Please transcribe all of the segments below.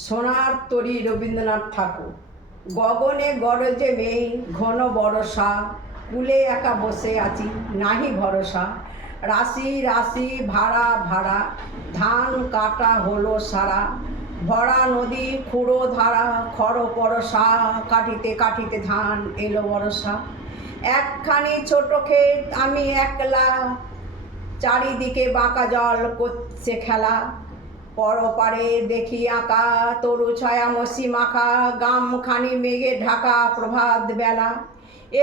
সোনার তরী রবীন্দ্রনাথ ঠাকুর। গগনে গরজে মেঘ ঘন বরষা, কুলে একা বসে আছি নাহি ভরসা। রাশি রাশি ভাড়া ভাড়া, ধান কাটা হলো সারা। ভরা নদী খুঁড়ো ধারা, খর পরশা, কাটিতে কাটিতে ধান এলো বরষা। একখানি ছোট ক্ষেত আমি একলা, চারিদিকে বাঁকা জল করছে খেলা। পরপারে দেখি আঁকা তরু ছায়া মসি মাখা, গামখানি মেঘে ঢাকা প্রভাত বেলা।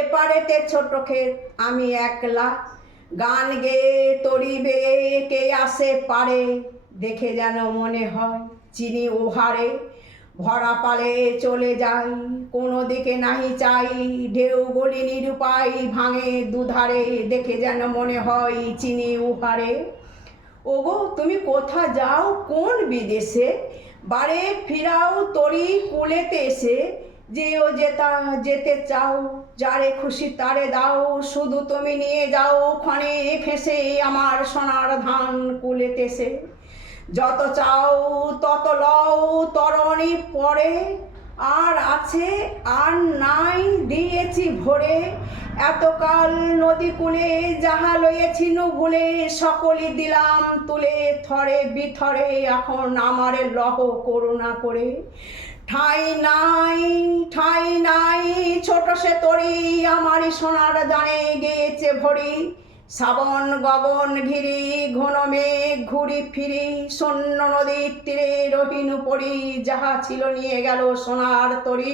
এপারেতে ছোট ক্ষেত আমি একলা, গান গেয়ে তরি বেয়ে কে আসে পারে। দেখে যেন মনে হয় চিনি ওহারে, ভরা পালে চলে যাই কোনো দিকে নাহি চাই। ঢেউ গলি নিরুপায় ভাঙে দুধারে, দেখে যেন মনে হয় চিনি উহারে। ওগো তুমি কোথা যাও কোন বিদেশে, বারে ফিরাও তরি কুলেতে এসে। যেও যেতে চাও, যারে খুশি তারে দাও, শুধু তুমি নিয়ে যাও ক্ষণে ফেঁসে আমার সোনার ধান কুলেতে এসে। যত চাও তত লও তরণী পরে, আর আছে আর নাই দিয়েছি ভরে। এতকাল নদী কূলে যাহা লইয়েছি ভুলে, সকলই দিলাম তুলে থরে বিথরে। এখন আমারে লহ করুণা করে। ঠাঁই নাই ঠাঁই নাই ছোট সে তরি, আমারই সোনার দানে গেয়েছে ভরি। শ্রাবণ গগন ঘিরি ঘন মেঘ ঘুরি ফিরি, শূন্য নদীর তীরে রহিনু পড়ি। যাহা ছিল নিয়ে গেল সোনার তরি।